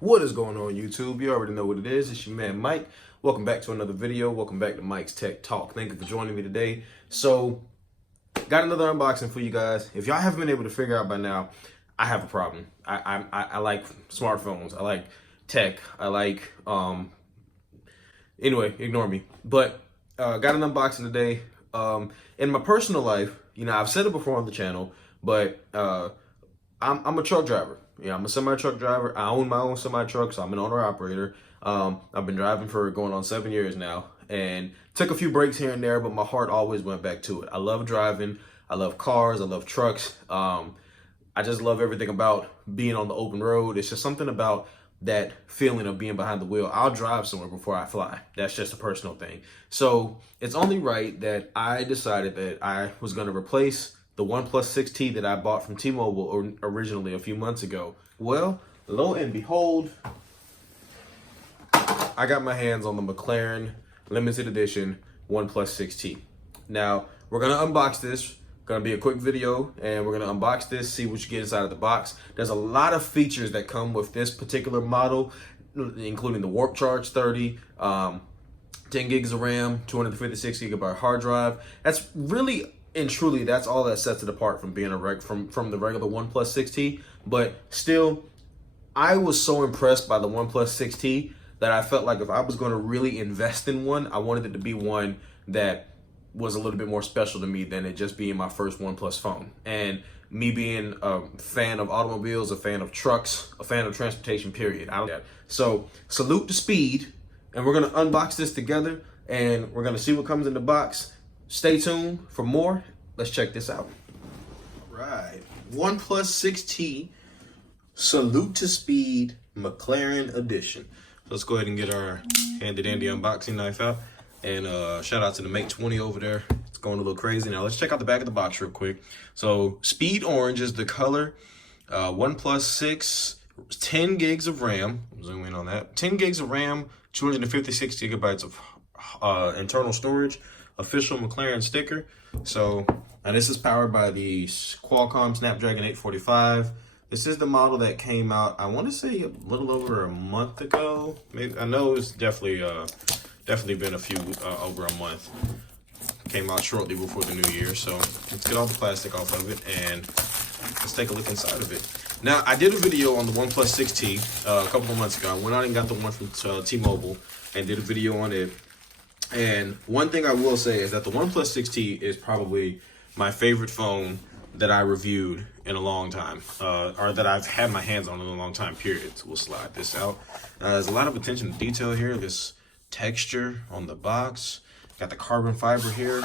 What is going on, YouTube? You already know what it is. It's your man Mike. Welcome back to another video. Welcome back to Mike's Tech Talk. Thank you for joining me today. So, got another unboxing for you guys. If y'all haven't been able to figure out by now, I have a problem. I like smartphones. I like tech. I like anyway, ignore me. But got an unboxing today. In my personal life, you know, I've said it before on the channel, but I'm a truck driver. Yeah, I'm a semi-truck driver. I own my own semi-truck, so I'm an owner-operator. I've been driving for going on 7 years now, and took a few breaks here and there, but my heart always went back to it. I love driving. I love cars. I love trucks. I just love everything about being on the open road. It's just something about that feeling of being behind the wheel. I'll drive somewhere before I fly. That's just a personal thing. So it's only right that I decided that I was going to replace the OnePlus 6T that I bought from T-Mobile originally a few months ago. Well, lo and behold, I got my hands on the Mclaren limited edition OnePlus 6T. Now, we're gonna unbox this. Gonna be a quick video, and we're gonna unbox this, see what you get inside of the box. There's a lot of features that come with this particular model, including the Warp Charge 30, 10 gigs of RAM, 256 gigabyte hard drive. That's really and truly, that's all that sets it apart from being from the regular OnePlus 6T. But still, I was so impressed by the OnePlus 6T that I felt like if I was going to really invest in one, I wanted it to be one that was a little bit more special to me than it just being my first OnePlus phone. And me being a fan of automobiles, a fan of trucks, a fan of transportation, period. So salute the speed, and we're going to unbox this together, and we're going to see what comes in the box. Stay tuned for more. Let's check this out. All right, OnePlus 6T, salute to speed, Mclaren edition. So let's go ahead and get our handy dandy unboxing knife out. And shout out to the Mate 20 over there. It's going a little crazy. Now let's check out the back of the box real quick. So speed orange is the color. OnePlus 6, 10 gigs of RAM. Zoom in on that. 10 gigs of RAM, 256 gigabytes of internal storage. Official Mclaren sticker. So, and this is powered by the Qualcomm Snapdragon 845. This is the model that came out, I want to say, a little over a month ago. Maybe, I know it's definitely been a few over a month. Came out shortly before the new year. So let's get all the plastic off of it and let's take a look inside of it. Now, I did a video on the OnePlus 6T a couple of months ago. I went out and got the one from T-Mobile and did a video on it. And one thing I will say is that the OnePlus 6T is probably my favorite phone that I reviewed in a long time, or that I've had my hands on in a long time, period. So we'll slide this out. There's a lot of attention to detail here. This texture on the box. Got the carbon fiber here.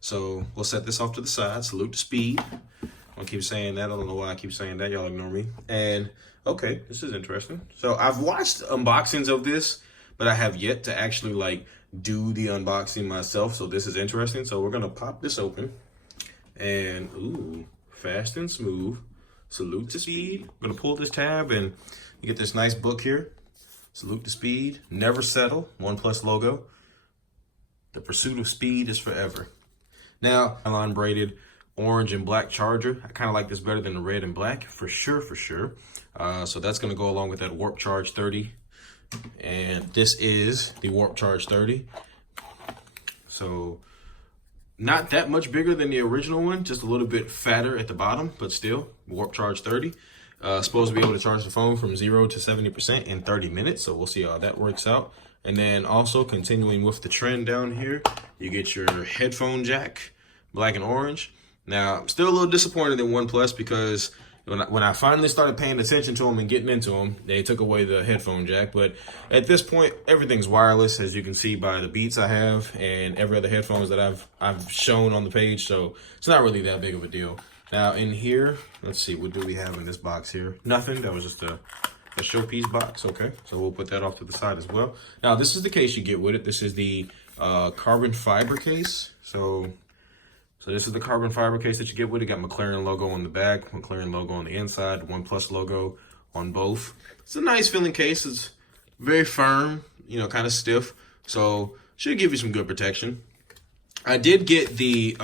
So we'll set this off to the side. Salute to speed. I'll keep saying that. I don't know why I keep saying that. Y'all ignore me. And okay, this is interesting. So I've watched unboxings of this, but I have yet to actually like do the unboxing myself. So this is interesting. So we're gonna pop this open, and ooh, fast and smooth. Salute to speed. I'm gonna pull this tab, and you get this nice book here. Salute to speed. Never settle. OnePlus logo. The pursuit of speed is forever. Now, line braided orange and black charger. I kind of like this better than the red and black, for sure, for sure. So that's gonna go along with that Warp Charge 30. And this is the Warp Charge 30. So not that much bigger than the original one, just a little bit fatter at the bottom, but still Warp Charge 30. Supposed to be able to charge the phone from 0 to 70% in 30 minutes. So we'll see how that works out. And then also continuing with the trend down here, you get your headphone jack, black and orange. Now, I'm still a little disappointed in OnePlus because when I finally started paying attention to them and getting into them, they took away the headphone jack. But at this point, everything's wireless, as you can see by the Beats I have and every other headphones that I've shown on the page. So it's not really that big of a deal. Now in here, let's see, what do we have in this box here? Nothing. That was just a showpiece box. Okay, so we'll put that off to the side as well. Now this is the case you get with it. This is the carbon fiber case. So this is the carbon fiber case that you get with it. Got McLaren logo on the back, McLaren logo on the inside, OnePlus logo on both. It's a nice feeling case. It's very firm, you know, kind of stiff. So should give you some good protection. I did get the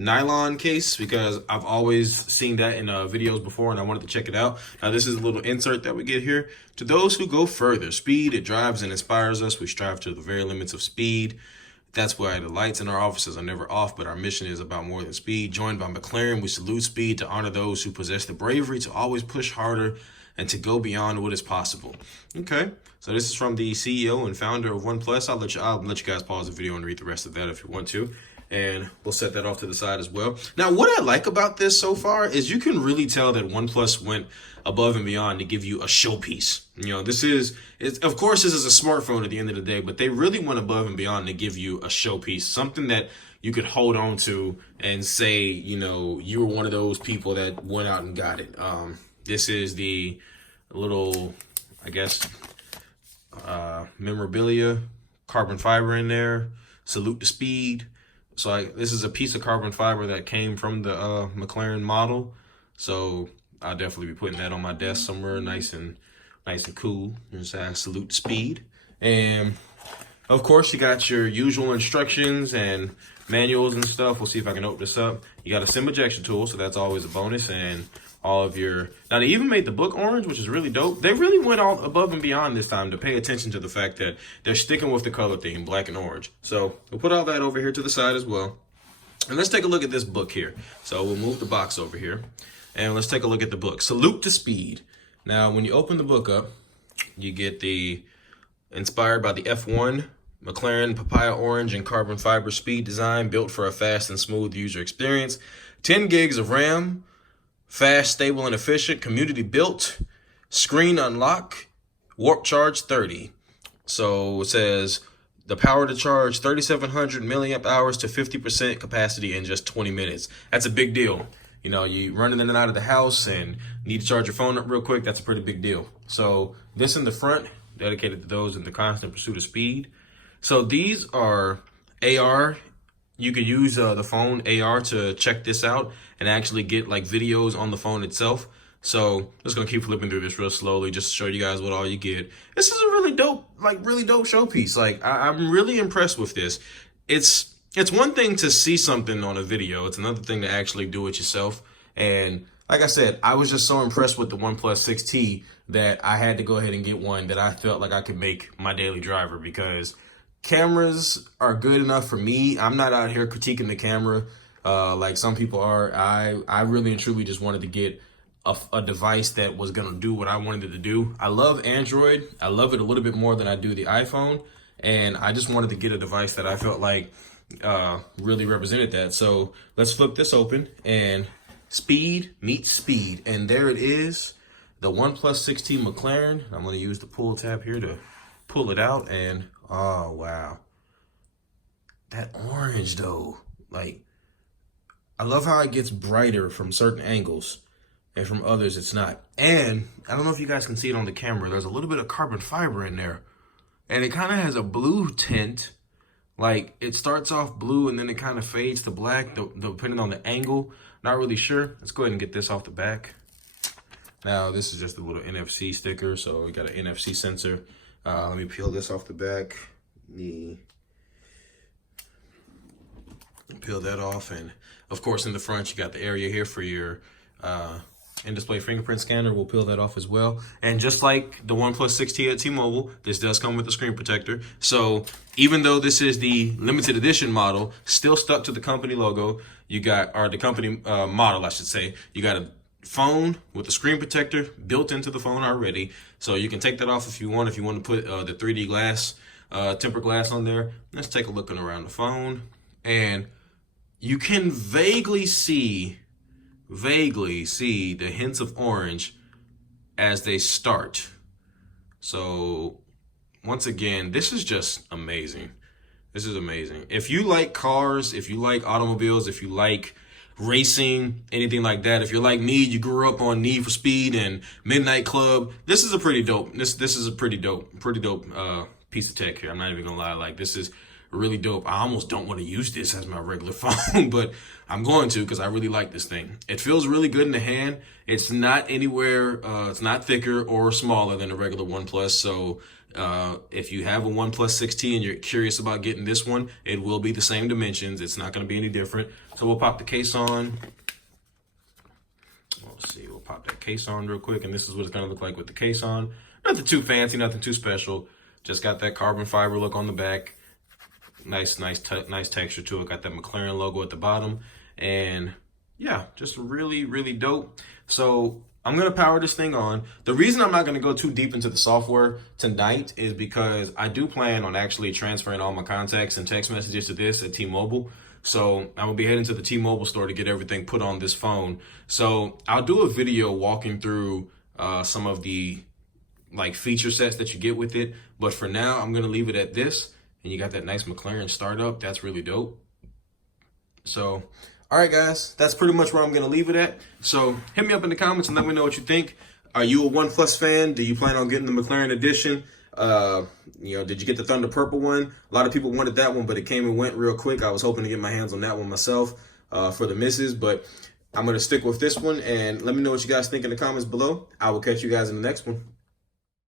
nylon case because I've always seen that in videos before and I wanted to check it out. Now this is a little insert that we get here. To those who go further, speed, it drives and inspires us. We strive to the very limits of speed. That's why the lights in our offices are never off, but our mission is about more than speed. Joined by Mclaren, we salute speed to honor those who possess the bravery to always push harder and to go beyond what is possible. Okay, so this is from the CEO and founder of OnePlus. I'll let you guys pause the video and read the rest of that if you want to. And we'll set that off to the side as well. Now, what I like about this so far is you can really tell that OnePlus went above and beyond to give you a showpiece. You know, of course, this is a smartphone at the end of the day, but they really went above and beyond to give you a showpiece, something that you could hold on to and say, you know, you were one of those people that went out and got it. This is the little, I guess, memorabilia, carbon fiber in there, salute the speed. So this is a piece of carbon fiber that came from the Mclaren model. So I'll definitely be putting that on my desk somewhere nice and cool. Just salute the speed. And of course, you got your usual instructions and manuals and stuff. We'll see if I can open this up. You got a SIM ejection tool, so that's always a bonus. And all of your, now they even made the book orange, which is really dope. They really went all above and beyond this time to pay attention to the fact that they're sticking with the color theme, black and orange. So we'll put all that over here to the side as well. And let's take a look at this book here. So we'll move the box over here and let's take a look at the book. Salute to Speed. Now, when you open the book up, you get the inspired by the F1 McLaren Papaya Orange and carbon fiber speed design built for a fast and smooth user experience. 10 gigs of RAM. Fast, stable, and efficient, community built, screen unlock, warp charge 30. So it says the power to charge 3,700 milliamp hours to 50% capacity in just 20 minutes. That's a big deal. You know, you running in and out of the house and need to charge your phone up real quick. That's a pretty big deal. So this in the front, dedicated to those in the constant pursuit of speed. So these are AR. You can use the phone AR to check this out and actually get like videos on the phone itself. So I'm just gonna keep flipping through this real slowly just to show you guys what all you get. This is a really dope showpiece. Like I'm really impressed with this. It's one thing to see something on a video. It's another thing to actually do it yourself. And like I said, I was just so impressed with the OnePlus 6T that I had to go ahead and get one that I felt like I could make my daily driver because cameras are good enough for me. I'm not out here critiquing the camera like some people are. I really and truly just wanted to get a device that was going to do what I wanted it to do. I love Android. I love it a little bit more than I do the iPhone. And I just wanted to get a device that I felt like really represented that. So let's flip this open and speed meets speed. And there it is, the OnePlus 6T McLaren. I'm going to use the pull tab here to pull it out. And oh, wow. That orange, though. Like, I love how it gets brighter from certain angles. And from others, it's not. And I don't know if you guys can see it on the camera. There's a little bit of carbon fiber in there. And it kind of has a blue tint. Like, it starts off blue and then it kind of fades to black, depending on the angle. Not really sure. Let's go ahead and get this off the back. Now, this is just a little NFC sticker. So we got an NFC sensor. Let me peel this off the back. Peel that off. And of course, in the front, you got the area here for your in-display fingerprint scanner. We'll peel that off as well. And just like the OnePlus 6T at T-Mobile, this does come with a screen protector. So even though this is the limited edition model, still stuck to the company logo, you got, or the company model, I should say, you got a phone with a screen protector built into the phone already. So you can take that off if you want to put the 3D glass, tempered glass on there. Let's take a look around the phone. And you can vaguely see the hints of orange as they start. So once again, this is just amazing. This is amazing. If you like cars, if you like automobiles, if you like racing, anything like that, if you're like me, you grew up on Need for Speed and Midnight Club, this is a pretty dope. This is a pretty dope piece of tech here. I'm not even gonna lie. Like, this is really dope. I almost don't want to use this as my regular phone, but I'm going to because I really like this thing. It feels really good in the hand. It's not anywhere, it's not thicker or smaller than a regular OnePlus. So if you have a OnePlus 6T and you're curious about getting this one, it will be the same dimensions. It's not going to be any different. So we'll pop the case on. Let's see, we'll pop that case on real quick, and this is what it's going to look like with the case on. Nothing too fancy, nothing too special. Just got that carbon fiber look on the back. Nice texture to it. Got that Mclaren logo at the bottom. And yeah, just really, really dope. So I'm going to power this thing on. The reason I'm not going to go too deep into the software tonight is because I do plan on actually transferring all my contacts and text messages to this at T-Mobile. So I'm gonna be heading to the T-Mobile store to get everything put on this phone. So I'll do a video walking through some of the like feature sets that you get with it. But for now, I'm gonna leave it at this. And you got that nice McLaren startup. That's really dope. So, all right, guys, that's pretty much where I'm gonna leave it at. So hit me up in the comments and let me know what you think. Are you a OnePlus fan? Do you plan on getting the McLaren edition? Did you get the Thunder Purple one? A lot of people wanted that one, but it came and went real quick. I was hoping to get my hands on that one myself for the misses, but I'm going to stick with this one, and let me know what you guys think in the comments below. I will catch you guys in the next one.